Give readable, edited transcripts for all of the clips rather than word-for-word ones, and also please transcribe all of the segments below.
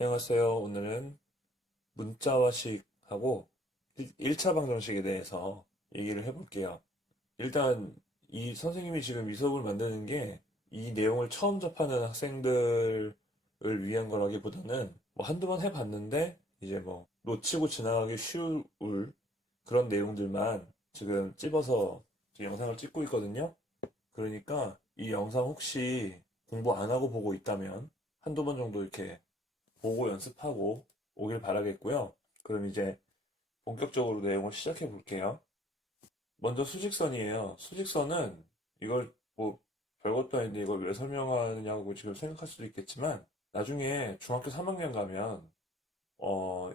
안녕하세요. 오늘은 문자화식하고 1차 방정식에 대해서 얘기를 해볼게요. 일단 이 선생님이 지금 이 수업을 만드는 게 이 내용을 처음 접하는 학생들을 위한 거라기보다는 뭐 한두 번 해봤는데 이제 뭐 놓치고 지나가기 쉬울 그런 내용들만 지금 찝어서 지금 영상을 찍고 있거든요. 그러니까 이 영상 혹시 공부 안 하고 보고 있다면 한두 번 정도 이렇게 보고 연습하고 오길 바라겠고요. 그럼 이제 본격적으로 내용을 시작해 볼게요. 먼저 수직선이에요. 수직선은 이걸 뭐 별것도 아닌데 이걸 왜 설명하느냐고 지금 생각할 수도 있겠지만 나중에 중학교 3학년 가면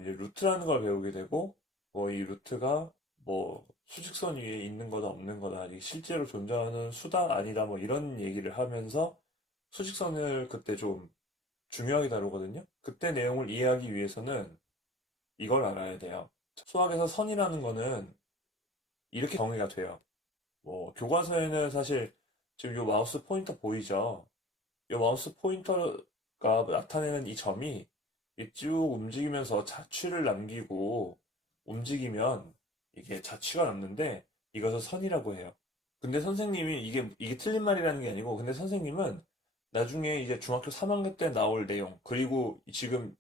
이제 루트라는 걸 배우게 되고 뭐 이 루트가 뭐 수직선 위에 있는 거다 없는 거다 이게 실제로 존재하는 수다 아니다 뭐 이런 얘기를 하면서 수직선을 그때 좀 중요하게 다루거든요. 그때 내용을 이해하기 위해서는 이걸 알아야 돼요. 수학에서 선이라는 거는 이렇게 정의가 돼요. 뭐 교과서에는 사실 지금 요 마우스 포인터 보이죠? 요 마우스 포인터가 나타내는 이 점이 쭉 움직이면서 자취를 남기고 움직이면 이게 자취가 남는데 이것을 선이라고 해요. 근데 선생님이 이게 틀린 말이라는 게 아니고 근데 선생님은 나중에 이제 중학교 3학년 때 나올 내용 그리고 지금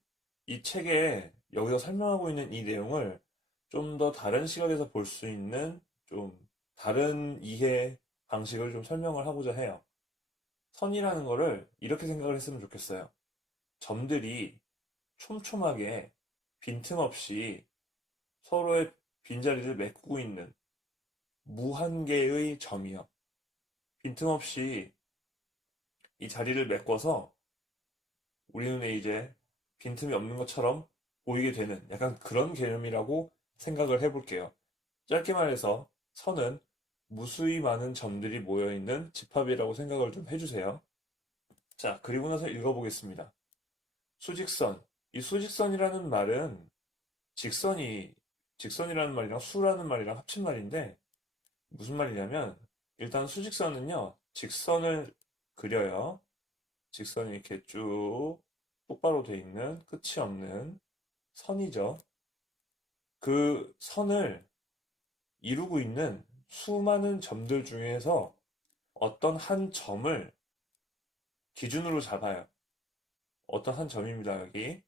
이 책에 여기서 설명하고 있는 이 내용을 좀 더 다른 시각에서 볼 수 있는 좀 다른 이해 방식을 좀 설명을 하고자 해요. 선이라는 거를 이렇게 생각을 했으면 좋겠어요. 점들이 촘촘하게 빈틈없이 서로의 빈자리를 메꾸고 있는 무한 개의 점이요. 빈틈없이 이 자리를 메꿔서 우리 눈에 이제 빈틈이 없는 것처럼 보이게 되는 약간 그런 개념이라고 생각을 해볼게요. 짧게 말해서 선은 무수히 많은 점들이 모여있는 집합이라고 생각을 좀 해주세요. 자, 그리고 나서 읽어보겠습니다. 수직선. 이 수직선이라는 말은 직선이, 직선이라는 말이랑 수라는 말이랑 합친 말인데 무슨 말이냐면 일단 수직선은요, 직선을 그려요. 직선이 이렇게 쭉 똑바로 돼 있는 끝이 없는 선이죠. 그 선을 이루고 있는 수많은 점들 중에서 어떤 한 점을 기준으로 잡아요. 어떤 한 점입니다, 여기.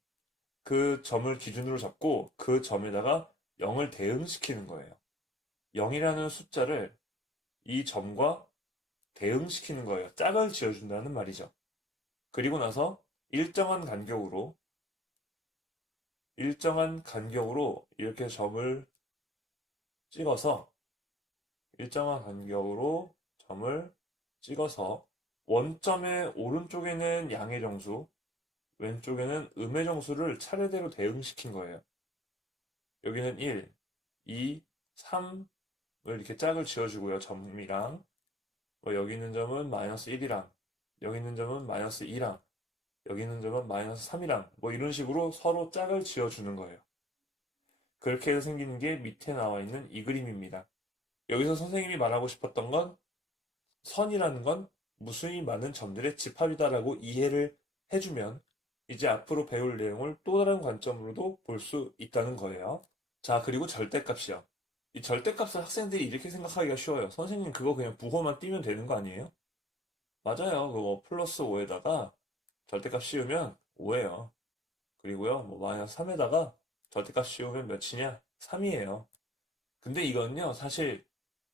그 점을 기준으로 잡고 그 점에다가 0을 대응시키는 거예요. 0이라는 숫자를 이 점과 대응시키는 거예요. 짝을 지어준다는 말이죠. 그리고 나서 일정한 간격으로 이렇게 점을 찍어서 일정한 간격으로 점을 찍어서 원점의 오른쪽에는 양의 정수, 왼쪽에는 음의 정수를 차례대로 대응시킨 거예요. 여기는 1, 2, 3을 이렇게 짝을 지어주고요. 점이랑 여기 있는 점은 마이너스 1이랑 여기 있는 점은 마이너스 2랑 여기 있는 점은 마이너스 3이랑 뭐 이런 식으로 서로 짝을 지어주는 거예요. 그렇게 해서 생기는 게 밑에 나와 있는 이 그림입니다. 여기서 선생님이 말하고 싶었던 건 선이라는 건 무수히 많은 점들의 집합이다라고 이해를 해주면 이제 앞으로 배울 내용을 또 다른 관점으로도 볼 수 있다는 거예요. 자, 그리고 절대값이요. 이 절대값을 학생들이 이렇게 생각하기가 쉬워요. 선생님 그거 그냥 부호만 띄면 되는 거 아니에요? 맞아요. 그거 플러스 5에다가 절대값 씌우면 5예요. 그리고요, 뭐 마이너스 3에다가 절대값 씌우면 몇이냐? 3이에요. 근데 이거는요, 사실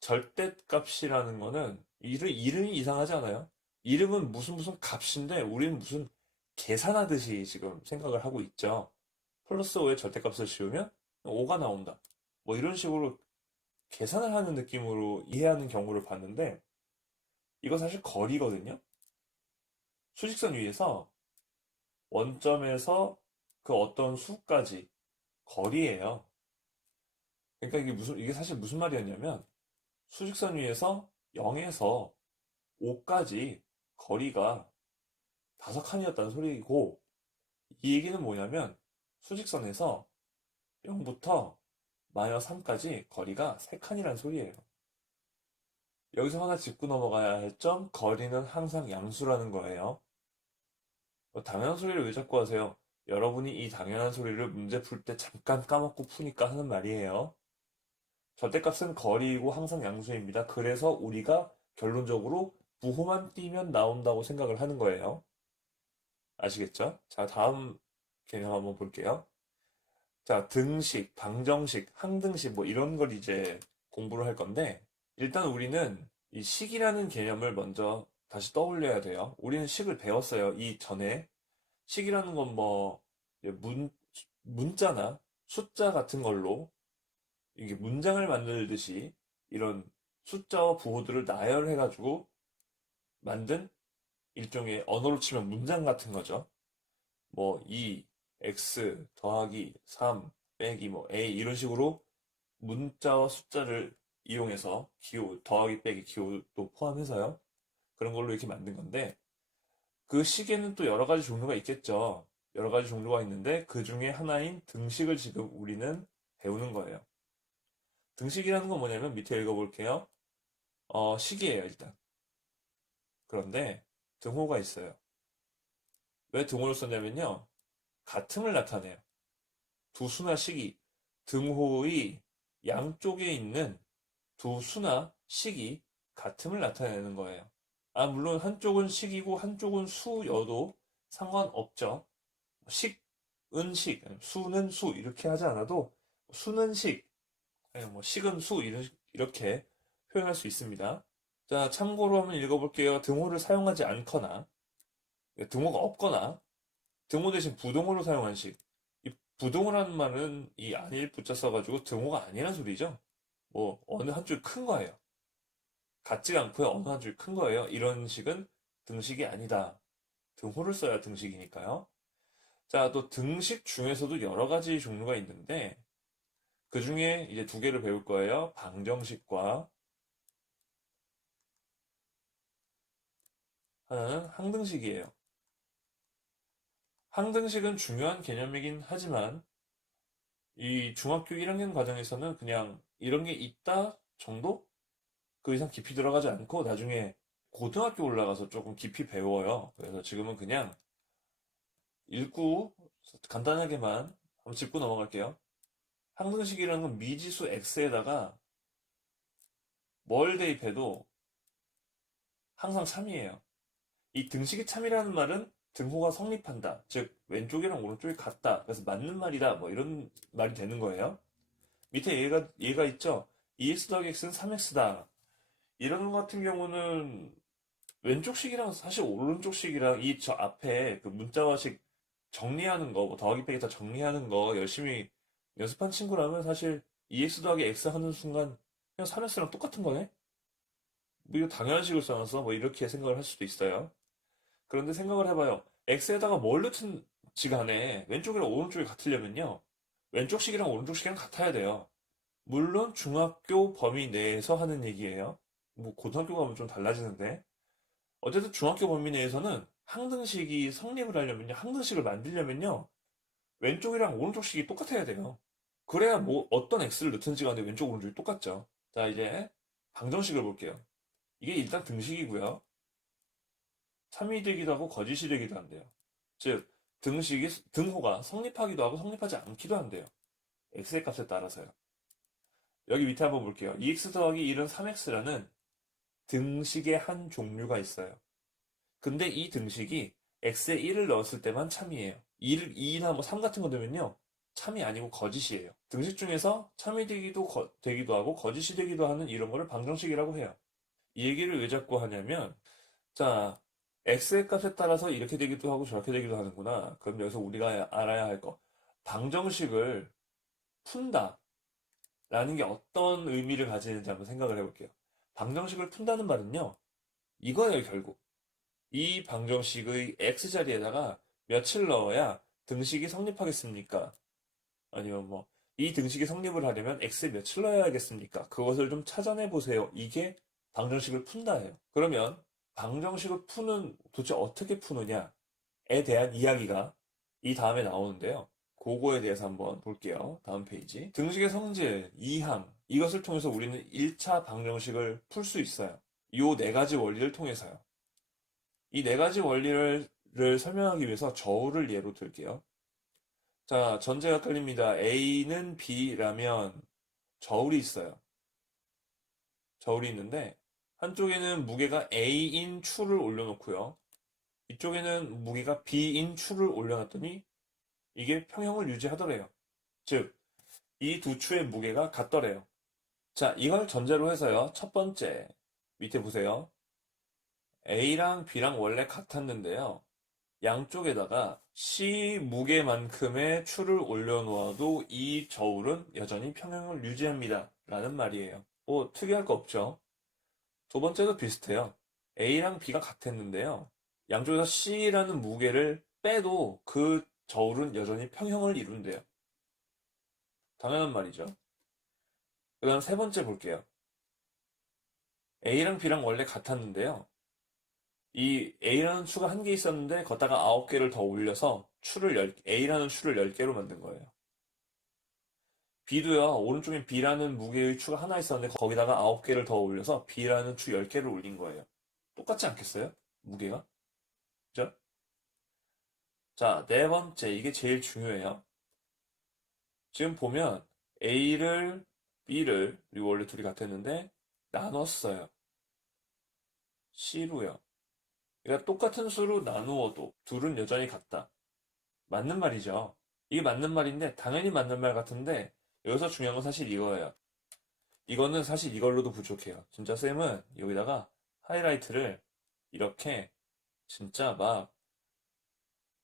절대값이라는 거는 이름이 이상하지 않아요? 이름은 무슨 무슨 값인데 우리는 무슨 계산하듯이 지금 생각을 하고 있죠. 플러스 5에 절대값을 씌우면 5가 나온다. 뭐 이런 식으로 계산을 하는 느낌으로 이해하는 경우를 봤는데 이거 사실 거리거든요. 수직선 위에서 원점에서 그 어떤 수까지 거리예요. 그러니까 이게 사실 무슨 말이었냐면 수직선 위에서 0에서 5까지 거리가 5칸이었다는 소리고 이 얘기는 뭐냐면 수직선에서 0부터 마이너스 3까지 거리가 3칸이라는 소리예요. 여기서 하나 짚고 넘어가야 할 점, 거리는 항상 양수라는 거예요. 당연한 소리를 왜 자꾸 하세요? 여러분이 이 당연한 소리를 문제 풀 때 잠깐 까먹고 푸니까 하는 말이에요. 절대값은 거리이고 항상 양수입니다. 그래서 우리가 결론적으로 부호만 띄면 나온다고 생각을 하는 거예요. 아시겠죠? 자, 다음 개념 한번 볼게요. 자, 등식, 방정식, 항등식 뭐 이런 걸 이제 공부를 할 건데 일단 우리는 이 식이라는 개념을 먼저 다시 떠올려야 돼요. 우리는 식을 배웠어요. 이 전에 식이라는 건 뭐 문자나 숫자 같은 걸로 이게 문장을 만들듯이 이런 숫자와 부호들을 나열해가지고 만든 일종의 언어로 치면 문장 같은 거죠. 뭐 2, x 더하기 3 빼기 뭐 a 이런 식으로 문자와 숫자를 이용해서 기호 더하기 빼기 기호도 포함해서요. 그런 걸로 이렇게 만든 건데 그 식에는 또 여러 가지 종류가 있겠죠. 여러 가지 종류가 있는데 그 중에 하나인 등식을 지금 우리는 배우는 거예요. 등식이라는 건 뭐냐면 밑에 읽어볼게요. 식이에요, 일단. 그런데 등호가 있어요. 왜 등호를 썼냐면요. 같음을 나타내요. 두 수나 식이 등호의 양쪽에 있는 두 수나 식이 같음을 나타내는 거예요. 아, 물론 한쪽은 식이고 한쪽은 수여도 상관없죠. 식은 식, 수는 수 이렇게 하지 않아도 수는 식, 뭐 식은 수 이렇게 표현할 수 있습니다. 자, 참고로 한번 읽어볼게요. 등호를 사용하지 않거나 등호가 없거나 등호 대신 부등호로 사용한 식. 이 부등호라는 말은 이 안일 붙자 써가지고 등호가 아니란 소리죠. 뭐 어느 한쪽이 큰 거예요. 같지가 않고요. 어느 한쪽이 큰 거예요. 이런 식은 등식이 아니다. 등호를 써야 등식이니까요. 자, 또 등식 중에서도 여러 가지 종류가 있는데 그 중에 이제 두 개를 배울 거예요. 방정식과 하나는 항등식이에요. 항등식은 중요한 개념이긴 하지만 이 중학교 1학년 과정에서는 그냥 이런 게 있다 정도? 그 이상 깊이 들어가지 않고 나중에 고등학교 올라가서 조금 깊이 배워요. 그래서 지금은 그냥 읽고 간단하게만 한번 짚고 넘어갈게요. 항등식이라는 건 미지수 x에다가 뭘 대입해도 항상 참이에요. 이 등식이 참이라는 말은 등호가 성립한다. 즉 왼쪽이랑 오른쪽이 같다. 그래서 맞는 말이다. 뭐 이런 말이 되는 거예요. 밑에 얘가 있죠. 2x 더하기 x는 3x다. 이런 것 같은 경우는 왼쪽식이랑 사실 오른쪽식이랑 이 저 앞에 그 문자화식 정리하는 거, 뭐 더하기 빼기 다 정리하는 거 열심히 연습한 친구라면 사실 2x 더하기 x 하는 순간 그냥 3x랑 똑같은 거네? 뭐 이거 당연한 식을 써놨어? 뭐 이렇게 생각을 할 수도 있어요. 그런데 생각을 해봐요. x에다가 뭘 넣든지 간에 왼쪽이랑 오른쪽이 같으려면요. 왼쪽식이랑 오른쪽식이랑 같아야 돼요. 물론 중학교 범위 내에서 하는 얘기예요. 뭐 고등학교 가면 좀 달라지는데. 어쨌든 중학교 범위 내에서는 항등식이 성립을 하려면요. 항등식을 만들려면요. 왼쪽이랑 오른쪽식이 똑같아야 돼요. 그래야 뭐 어떤 x를 넣든지 간에 왼쪽 오른쪽이 똑같죠. 자, 이제 방정식을 볼게요. 이게 일단 등식이고요. 참이 되기도 하고 거짓이 되기도 한대요. 즉 등호가 성립하기도 하고 성립하지 않기도 한대요. x의 값에 따라서요. 여기 밑에 한번 볼게요. 2x 더하기 1은 3x라는 등식의 한 종류가 있어요. 근데 이 등식이 x에 1을 넣었을 때만 참이에요. 2나 뭐 3 같은 거 되면요. 참이 아니고 거짓이에요. 등식 중에서 참이 되기도 하고 거짓이 되기도 하는 이런 거를 방정식이라고 해요. 이 얘기를 왜 자꾸 하냐면 자, x의 값에 따라서 이렇게 되기도 하고 저렇게 되기도 하는구나. 그럼 여기서 우리가 알아야 할 거. 방정식을 푼다. 라는 게 어떤 의미를 가지는지 한번 생각을 해볼게요. 방정식을 푼다는 말은요. 이거예요, 결국. 이 방정식의 x자리에다가 몇을 넣어야 등식이 성립하겠습니까? 아니면 뭐, 이 등식이 성립을 하려면 x에 몇을 넣어야겠습니까? 그것을 좀 찾아내 보세요. 이게 방정식을 푼다예요. 그러면 방정식을 도대체 어떻게 푸느냐에 대한 이야기가 이 다음에 나오는데요. 그거에 대해서 한번 볼게요. 다음 페이지. 등식의 성질, 이항, 이것을 통해서 우리는 1차 방정식을 풀 수 있어요. 이 네 가지 원리를 통해서요. 이 네 가지 원리를 설명하기 위해서 저울을 예로 들게요. 자, 전제가 끌립니다. A는 B라면 저울이 있어요. 저울이 있는데 한쪽에는 무게가 A인 추를 올려놓고요. 이쪽에는 무게가 B인 추를 올려놨더니 이게 평형을 유지하더래요. 즉, 이 두 추의 무게가 같더래요. 자, 이걸 전제로 해서요. 첫 번째, 밑에 보세요. A랑 B랑 원래 같았는데요. 양쪽에다가 C 무게만큼의 추를 올려놓아도 이 저울은 여전히 평형을 유지합니다. 라는 말이에요. 뭐 특이할 거 없죠. 두 번째도 비슷해요. A랑 B가 같았는데요. 양쪽에서 C라는 무게를 빼도 그 저울은 여전히 평형을 이룬대요. 당연한 말이죠. 그 다음 세 번째 볼게요. A랑 B랑 원래 같았는데요. 이 A라는 추가 한 개 있었는데 걷다가 9개를 더 올려서 A라는 추를 10개로 만든 거예요. B도요, 오른쪽에 B라는 무게의 추가 하나 있었는데 거기다가 9개를 더 올려서 B라는 추 10개를 올린 거예요. 똑같지 않겠어요? 무게가? 그죠? 자, 네 번째, 이게 제일 중요해요. 지금 보면 A를, B를, 그리고 원래 둘이 같았는데 나눴어요. C로요. 그러니까 똑같은 수로 나누어도 둘은 여전히 같다. 맞는 말이죠. 이게 맞는 말인데 당연히 맞는 말 같은데 여기서 중요한 건 사실 이거예요. 이거는 사실 이걸로도 부족해요. 진짜 쌤은 여기다가 하이라이트를 이렇게 진짜 막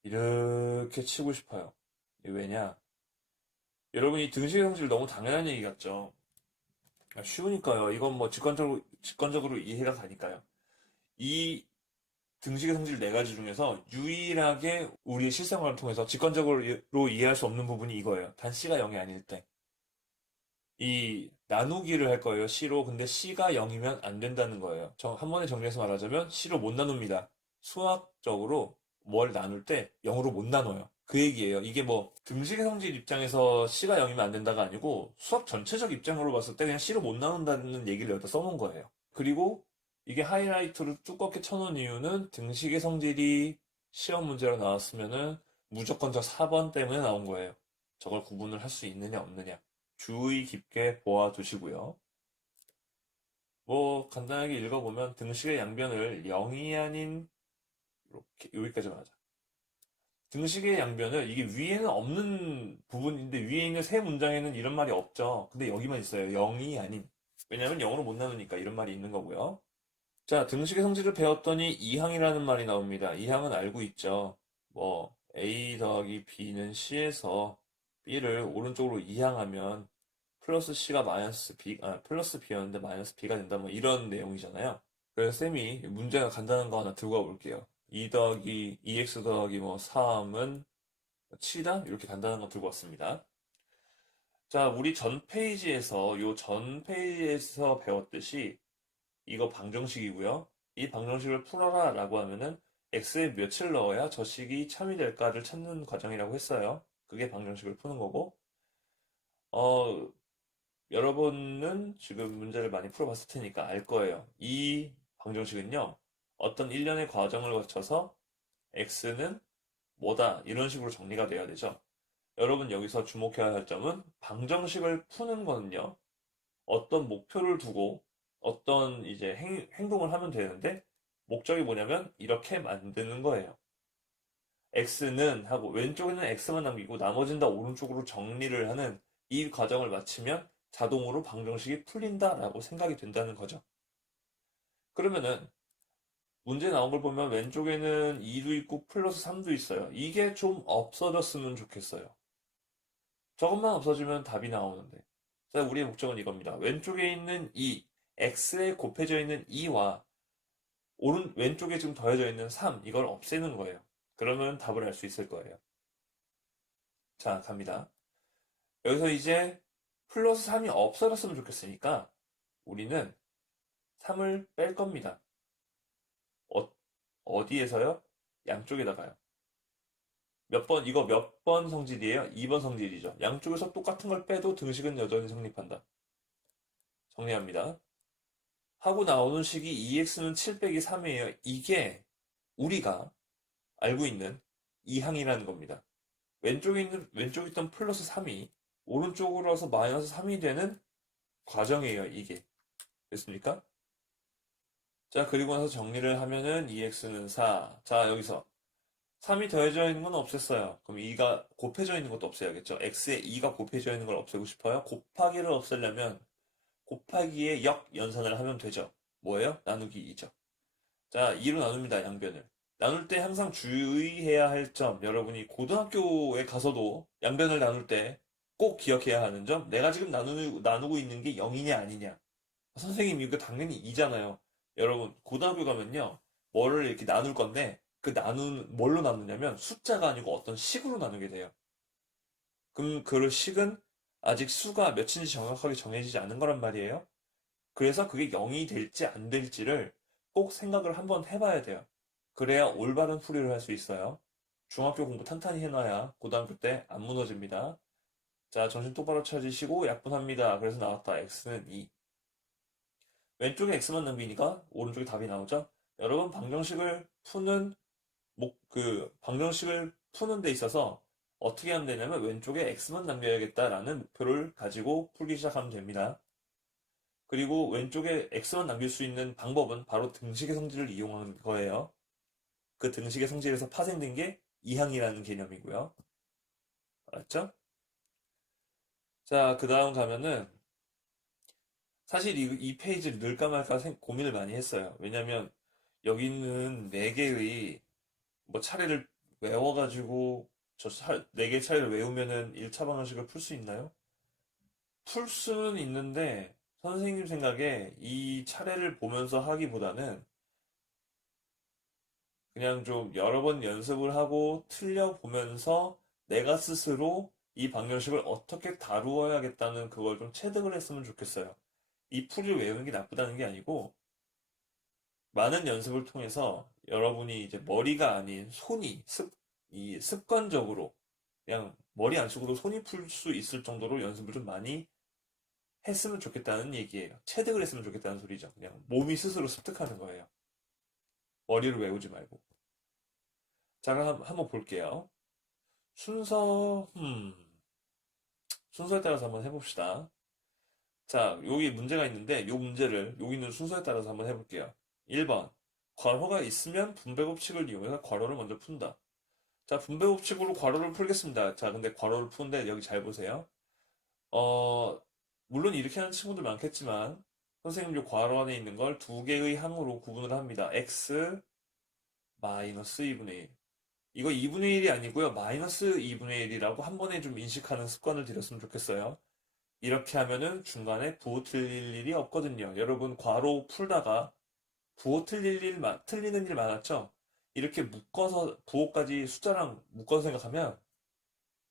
이렇게 치고 싶어요. 이게 왜냐? 여러분 이 등식의 성질 너무 당연한 얘기 같죠? 쉬우니까요. 이건 뭐 직관적으로 이해가 가니까요. 이 등식의 성질 네 가지 중에서 유일하게 우리의 실생활을 통해서 직관적으로 이해할 수 없는 부분이 이거예요. 단 C가 0이 아닐 때. 이 나누기를 할 거예요. C로. 근데 C가 0이면 안 된다는 거예요. 한 번에 정리해서 말하자면 C로 못 나눕니다. 수학적으로 뭘 나눌 때 0으로 못 나눠요. 그 얘기예요. 이게 뭐 등식의 성질 입장에서 C가 0이면 안 된다가 아니고 수학 전체적 입장으로 봤을 때 그냥 C로 못 나눈다는 얘기를 여기다 써놓은 거예요. 그리고 이게 하이라이트를 두껍게 쳐놓은 이유는 등식의 성질이 시험 문제로 나왔으면은 무조건 저 4번 때문에 나온 거예요. 저걸 구분을 할 수 있느냐 없느냐. 주의 깊게 보아두시고요. 뭐 간단하게 읽어보면 등식의 양변을 0이 아닌 이렇게 여기까지만 하자. 등식의 양변을 이게 위에는 없는 부분인데 위에 있는 세 문장에는 이런 말이 없죠. 근데 여기만 있어요. 0이 아닌. 왜냐면 0으로 못 나누니까 이런 말이 있는 거고요. 자, 등식의 성질을 배웠더니 이항이라는 말이 나옵니다. 이항은 알고 있죠. 뭐 A 더하기 B는 C에서 B를 오른쪽으로 이항하면 플러스 C가 플러스 B였는데 마이너스 B가 된다. 뭐 이런 내용이잖아요. 그래서 쌤이 문제가 간단한 거 하나 들고 와볼게요. 2 더하기 2x 더하기 뭐 3은 7이다? 이렇게 간단한 거 들고 왔습니다. 자, 우리 요 전 페이지에서 배웠듯이 이거 방정식이고요. 이 방정식을 풀어라 라고 하면은 x에 몇을 넣어야 저 식이 참이 될까를 찾는 과정이라고 했어요. 그게 방정식을 푸는 거고 어, 여러분은 지금 문제를 많이 풀어봤을 테니까 알 거예요. 이 방정식은요, 어떤 일련의 과정을 거쳐서 x는 뭐다 이런 식으로 정리가 돼야 되죠. 여러분 여기서 주목해야 할 점은 방정식을 푸는 거는요, 어떤 목표를 두고 어떤 이제 행동을 하면 되는데 목적이 뭐냐면 이렇게 만드는 거예요. x는 하고 왼쪽에는 x만 남기고 나머지는 다 오른쪽으로 정리를 하는 이 과정을 마치면 자동으로 방정식이 풀린다라고 생각이 된다는 거죠. 그러면은 문제 나온 걸 보면 왼쪽에는 2도 있고 플러스 3도 있어요. 이게 좀 없어졌으면 좋겠어요. 저것만 없어지면 답이 나오는데. 자, 우리의 목적은 이겁니다. 왼쪽에 있는 x에 곱해져 있는 2와 왼쪽에 지금 더해져 있는 3, 이걸 없애는 거예요. 그러면 답을 알 수 있을 거예요. 자, 갑니다. 여기서 이제 플러스 3이 없어졌으면 좋겠으니까 우리는 3을 뺄 겁니다. 어디에서요? 양쪽에다가요. 이거 몇 번 성질이에요? 2번 성질이죠. 양쪽에서 똑같은 걸 빼도 등식은 여전히 성립한다. 정리합니다. 하고 나오는 식이 2x는 7 빼기 3이에요. 이게 우리가 알고 있는 이항이라는 겁니다. 왼쪽에 있던 플러스 3이 오른쪽으로 와서 마이너스 3이 되는 과정이에요, 이게. 됐습니까? 자, 그리고 나서 정리를 하면은 2x는 4. 자, 여기서 3이 더해져 있는 건 없앴어요. 그럼 2가 곱해져 있는 것도 없애야겠죠. x에 2가 곱해져 있는 걸 없애고 싶어요. 곱하기를 없애려면 곱하기의 역 연산을 하면 되죠. 뭐예요? 나누기 2죠. 자, 2로 나눕니다, 양변을. 나눌 때 항상 주의해야 할 점, 여러분이 고등학교에 가서도 양변을 나눌 때 꼭 기억해야 하는 점, 내가 지금 나누고 있는 게 0이냐 아니냐. 선생님, 이거 당연히 2잖아요. 여러분, 고등학교 가면요, 뭐를 이렇게 나눌 건데, 뭘로 나누냐면 숫자가 아니고 어떤 식으로 나누게 돼요. 그럼 그 식은 아직 수가 몇인지 정확하게 정해지지 않은 거란 말이에요. 그래서 그게 0이 될지 안 될지를 꼭 생각을 한번 해봐야 돼요. 그래야 올바른 풀이를 할 수 있어요. 중학교 공부 탄탄히 해놔야 고등학교 때 안 무너집니다. 자, 정신 똑바로 차리시고 약분합니다. 그래서 나왔다. x는 2. 왼쪽에 x만 남기니까 오른쪽에 답이 나오죠? 여러분, 방정식을 푸는 데 있어서 어떻게 하면 되냐면 왼쪽에 x만 남겨야겠다라는 목표를 가지고 풀기 시작하면 됩니다. 그리고 왼쪽에 x만 남길 수 있는 방법은 바로 등식의 성질을 이용하는 거예요. 그 등식의 성질에서 파생된 게 이항이라는 개념이고요. 알았죠? 자, 그 다음 가면은 사실 이 페이지를 넣을까 말까 고민을 많이 했어요. 왜냐면 여기 있는 4개의 뭐 차례를 외워가지고 저 4개 차례를 외우면은 1차 방정식을 풀 수 있나요? 풀 수는 있는데 선생님 생각에 이 차례를 보면서 하기보다는 그냥 좀 여러 번 연습을 하고 틀려보면서 내가 스스로 이 방정식을 어떻게 다루어야겠다는 그걸 좀 체득을 했으면 좋겠어요. 이 풀이를 외우는 게 나쁘다는 게 아니고 많은 연습을 통해서 여러분이 이제 머리가 아닌 이 습관적으로 그냥 머리 안쪽으로 손이 풀 수 있을 정도로 연습을 좀 많이 했으면 좋겠다는 얘기예요. 체득을 했으면 좋겠다는 소리죠. 그냥 몸이 스스로 습득하는 거예요. 머리로 외우지 말고. 자, 그럼 한번 볼게요. 순서, 순서에 따라서 한번 해봅시다. 자, 여기 문제가 있는데, 요 문제를 여기 있는 순서에 따라서 한번 해볼게요. 1번. 괄호가 있으면 분배 법칙을 이용해서 괄호를 먼저 푼다. 자, 분배 법칙으로 괄호를 풀겠습니다. 자, 근데 괄호를 푸는데 여기 잘 보세요. 어, 물론 이렇게 하는 친구들 많겠지만, 선생님 요 괄호 안에 있는 걸 두 개의 항으로 구분을 합니다. x 마이너스 2분의 1. 이거 2분의 1이 아니고요. 마이너스 2분의 1이라고 한 번에 좀 인식하는 습관을 들였으면 좋겠어요. 이렇게 하면은 중간에 부호 틀릴 일이 없거든요. 여러분, 괄호 풀다가 틀리는 일 많았죠? 이렇게 묶어서, 부호까지 숫자랑 묶어서 생각하면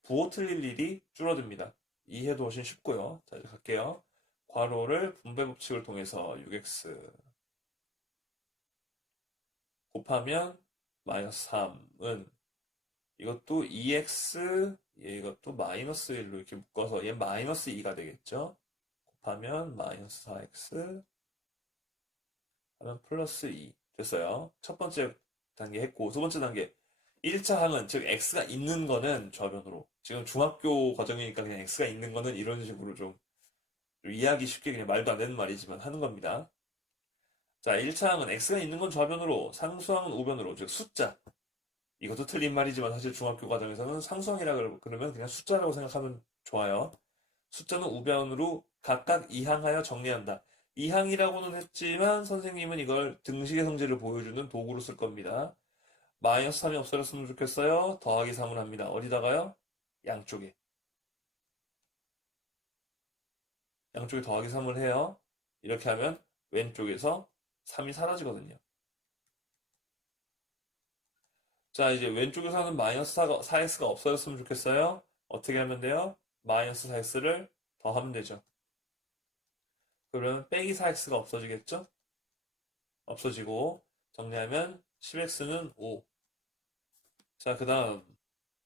부호 틀릴 일이 줄어듭니다. 이해도 훨씬 쉽고요. 자, 이제 갈게요. 괄호를 분배 법칙을 통해서 6x 곱하면 마이너스 3은 이것도 2x, 이것도 마이너스 1로 이렇게 묶어서 얘 마이너스 2가 되겠죠? 곱하면 마이너스 4x 하면 플러스 2 됐어요. 첫 번째 단계 했고 두 번째 단계 1차 항은 즉 x가 있는 거는 좌변으로 지금 중학교 과정이니까 그냥 x가 있는 거는 이런 식으로 좀 이해하기 쉽게 그냥 말도 안 되는 말이지만 하는 겁니다. 자, 1차 항은 x가 있는 건 좌변으로 상수항은 우변으로 즉 숫자 이것도 틀린 말이지만 사실 중학교 과정에서는 상수항이라 그러면 그냥 숫자라고 생각하면 좋아요. 숫자는 우변으로 각각 이항하여 정리한다. 이항이라고는 했지만 선생님은 이걸 등식의 성질을 보여주는 도구로 쓸 겁니다. 마이너스 3이 없어졌으면 좋겠어요. 더하기 3을 합니다. 어디다가요? 양쪽에. 양쪽에 더하기 3을 해요. 이렇게 하면 왼쪽에서 3이 사라지거든요. 자, 이제 왼쪽에서 하는 마이너스 4x가 없어졌으면 좋겠어요. 어떻게 하면 돼요? 마이너스 4x를 더하면 되죠. 그러면 빼기 4x가 없어지겠죠? 없어지고 정리하면 10x는 5. 자, 그 다음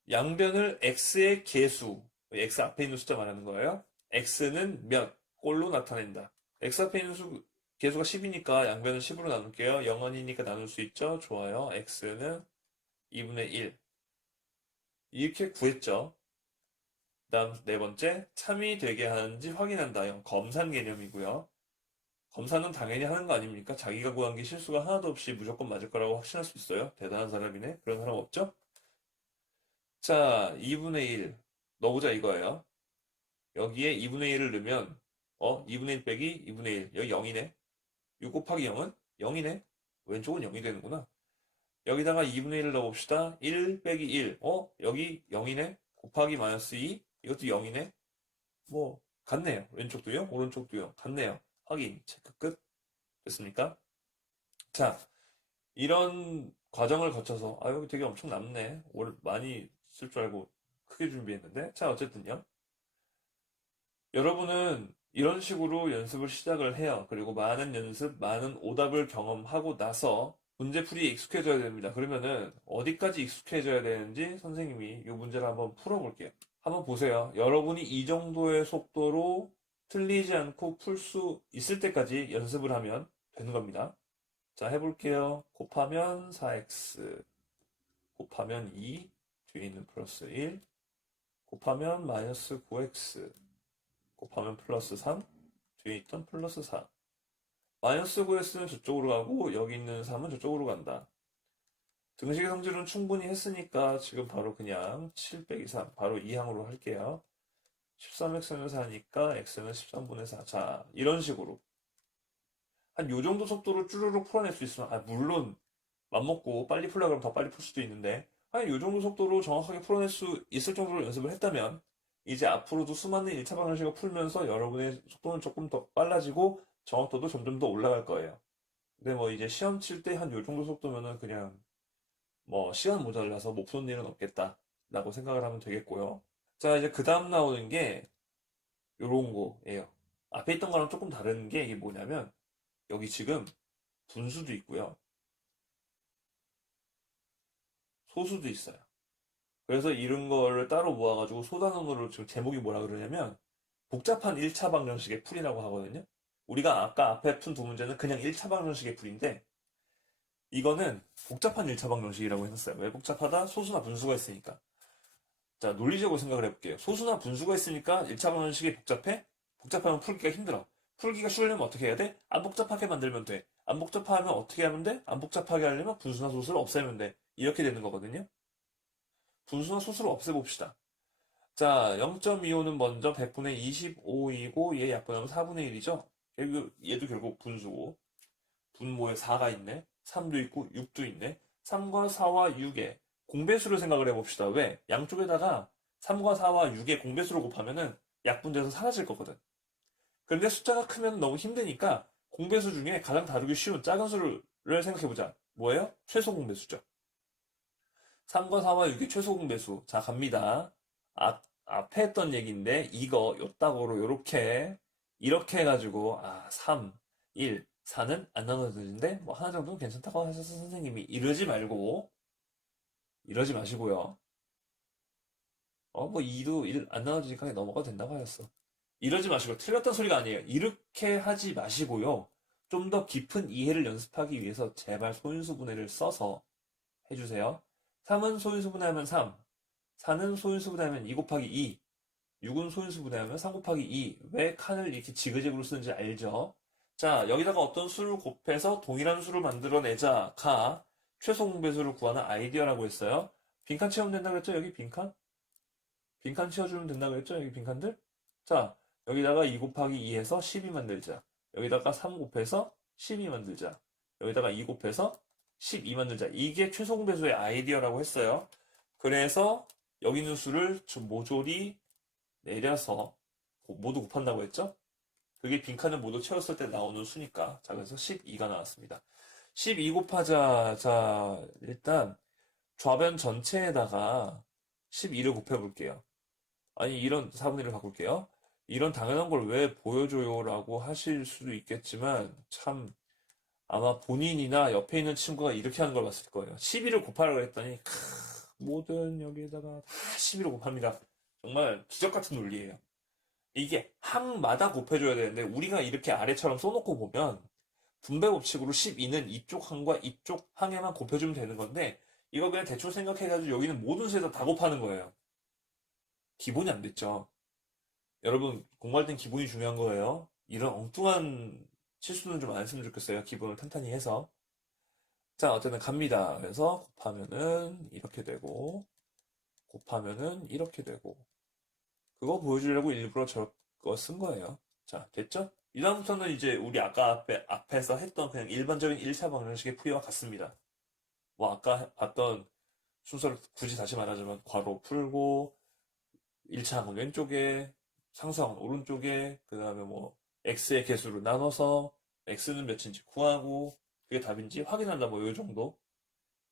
양변을 x의 개수, x 앞에 있는 숫자 말하는 거예요. x는 몇 꼴로 나타낸다. x 앞에 있는 개수가 10이니까 양변을 10으로 나눌게요. 0원이니까 나눌 수 있죠? 좋아요. x는 2분의 1. 이렇게 구했죠. 다음 네 번째, 참이 되게 하는지 확인한다. 검산 개념이고요. 검사는 당연히 하는 거 아닙니까? 자기가 구한 게 실수가 하나도 없이 무조건 맞을 거라고 확신할 수 있어요. 대단한 사람이네. 그런 사람 없죠? 자, 2분의 1 넣어보자 이거예요. 여기에 2분의 1을 넣으면 2분의 1 빼기 2분의 1 여기 0이네. 6 곱하기 0은 0이네. 왼쪽은 0이 되는구나. 여기다가 2분의 1을 넣어봅시다. 1 빼기 1 여기 0이네. 곱하기 마이너스 2 이것도 0이네. 뭐 같네요. 왼쪽도 0 오른쪽도 0 같네요. 확인 체크 끝. 됐습니까? 자, 이런 과정을 거쳐서 여기 되게 엄청 남네. 많이 쓸 줄 알고 크게 준비했는데. 자, 어쨌든요. 여러분은 이런 식으로 연습을 시작을 해요. 그리고 많은 연습, 많은 오답을 경험하고 나서 문제풀이에 익숙해져야 됩니다. 그러면은 어디까지 익숙해져야 되는지 선생님이 이 문제를 한번 풀어볼게요. 한번 보세요. 여러분이 이 정도의 속도로 틀리지 않고 풀 수 있을 때까지 연습을 하면 되는 겁니다. 자, 해볼게요. 곱하면 4x, 곱하면 2, 뒤에 있는 플러스 1, 곱하면 마이너스 9x, 곱하면 플러스 3, 뒤에 있던 플러스 4. 마이너스 9x는 저쪽으로 가고 여기 있는 3은 저쪽으로 간다. 등식의 성질은 충분히 했으니까 지금 바로 그냥 7 빼기 3 바로 이 항으로 할게요. 13x는 4니까 x는 13분의 4. 자, 이런 식으로 한 요 정도 속도로 쭈루룩 풀어낼 수 있으면 물론 맘먹고 빨리 풀려고 그러면 더 빨리 풀 수도 있는데 한 요 정도 속도로 정확하게 풀어낼 수 있을 정도로 연습을 했다면 이제 앞으로도 수많은 1차 방정식을 풀면서 여러분의 속도는 조금 더 빨라지고 정확도도 점점 더 올라갈 거예요. 근데 뭐 이제 시험 칠 때 한 요 정도 속도면은 그냥 뭐 시간 모자라서 못 푸는 일은 없겠다 라고 생각을 하면 되겠고요. 자, 이제 그 다음 나오는 게 요런 거예요. 앞에 있던 거랑 조금 다른 게 이게 뭐냐면 여기 지금 분수도 있고요. 소수도 있어요. 그래서 이런 거를 따로 모아가지고 소단원으로 지금 제목이 뭐라 그러냐면 복잡한 1차 방정식의 풀이라고 하거든요. 우리가 아까 앞에 푼 두 문제는 그냥 1차 방정식의 풀인데 이거는 복잡한 1차 방정식이라고 해놨어요. 왜 복잡하다? 소수나 분수가 있으니까. 자, 논리적으로 생각을 해볼게요. 소수나 분수가 있으니까 1차 방정식이 복잡해? 복잡하면 풀기가 힘들어. 풀기가 쉬우려면 어떻게 해야 돼? 안 복잡하게 만들면 돼. 안 복잡하면 어떻게 하면 돼? 안 복잡하게 하려면 분수나 소수를 없애면 돼. 이렇게 되는 거거든요. 분수나 소수를 없애봅시다. 자, 0.25는 먼저 100분의 25이고 얘 약분하면 4분의 1이죠? 얘도 결국 분수고 분모에 4가 있네. 3도 있고 6도 있네. 3과 4와 6의 공배수를 생각을 해봅시다. 왜? 양쪽에다가 3과 4와 6의 공배수를 곱하면은 약분돼서 사라질 거거든. 그런데 숫자가 크면 너무 힘드니까 공배수 중에 가장 다루기 쉬운 작은 수를 생각해보자. 뭐예요? 최소 공배수죠. 3과 4와 6의 최소 공배수. 자, 갑니다. 앞에 했던 얘기인데 이거 요따구로 요렇게 이렇게 해가지고 3, 1, 4는 안 나눠지는데 뭐 하나 정도는 괜찮다고 하셔서 선생님이 이러지 마시고요. 뭐 2도 1 안 나눠지니까 그냥 넘어가도 된다고 하셨어. 이러지 마시고 틀렸던 소리가 아니에요. 이렇게 하지 마시고요. 좀 더 깊은 이해를 연습하기 위해서 제발 소인수분해를 써서 해주세요. 3은 소인수분해하면 3, 4는 소인수분해하면 2 곱하기 2, 6은 소인수분해하면 3 곱하기 2. 왜 칸을 이렇게 지그재그로 쓰는지 알죠? 자, 여기다가 어떤 수를 곱해서 동일한 수를 만들어내자가 최소 공배수를 구하는 아이디어라고 했어요. 빈칸 채우면 된다고 했죠? 여기 빈칸? 빈칸 채워주면 된다고 했죠? 여기 빈칸들? 자, 여기다가 2 곱하기 2 해서 12 만들자. 여기다가 3 곱해서 12 만들자. 여기다가 2 곱해서 12 만들자. 이게 최소 공배수의 아이디어라고 했어요. 그래서 여기 있는 수를 좀 모조리 내려서 모두 곱한다고 했죠? 그게 빈칸을 모두 채웠을 때 나오는 수니까. 자, 그래서 12가 나왔습니다. 12 곱하자. 자, 일단 좌변 전체에다가 12를 곱해볼게요. 아니, 이런 4분의 1을 바꿀게요. 이런 당연한 걸 왜 보여줘요? 라고 하실 수도 있겠지만, 참, 아마 본인이나 옆에 있는 친구가 이렇게 하는 걸 봤을 거예요. 12를 곱하라고 했더니, 모든 여기에다가 다 12를 곱합니다. 정말 기적 같은 논리예요. 이게 항마다 곱해줘야 되는데, 우리가 이렇게 아래처럼 써놓고 보면, 분배 법칙으로 12는 이쪽 항과 이쪽 항에만 곱해주면 되는 건데, 이거 그냥 대충 생각해가지고 여기는 모든 수에다 다 곱하는 거예요. 기본이 안 됐죠. 여러분, 공부할 땐 기본이 중요한 거예요. 이런 엉뚱한 실수는 좀 안 했으면 좋겠어요. 기본을 탄탄히 해서. 자, 어쨌든 갑니다. 그래서 곱하면은 이렇게 되고, 곱하면은 이렇게 되고, 그거 보여주려고 일부러 저거 쓴 거예요. 자, 됐죠? 이 다음부터는 이제 우리 아까 앞에서 했던 그냥 일반적인 1차 방정식의 풀이와 같습니다. 뭐 아까 봤던 순서를 굳이 다시 말하자면 괄호 풀고 1차 항은 왼쪽에 상수항은 오른쪽에 그 다음에 뭐 x의 개수로 나눠서 x는 몇인지 구하고 그게 답인지 확인한다 뭐 이 정도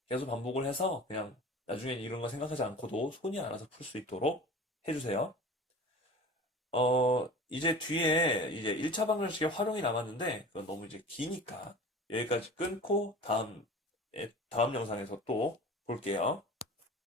계속 반복을 해서 그냥 나중엔 이런 거 생각하지 않고도 손이 알아서 풀 수 있도록 해주세요. 이제 뒤에 이제 1차 방정식의 활용이 남았는데 그건 너무 이제 기니까 여기까지 끊고 다음 영상에서 또 볼게요.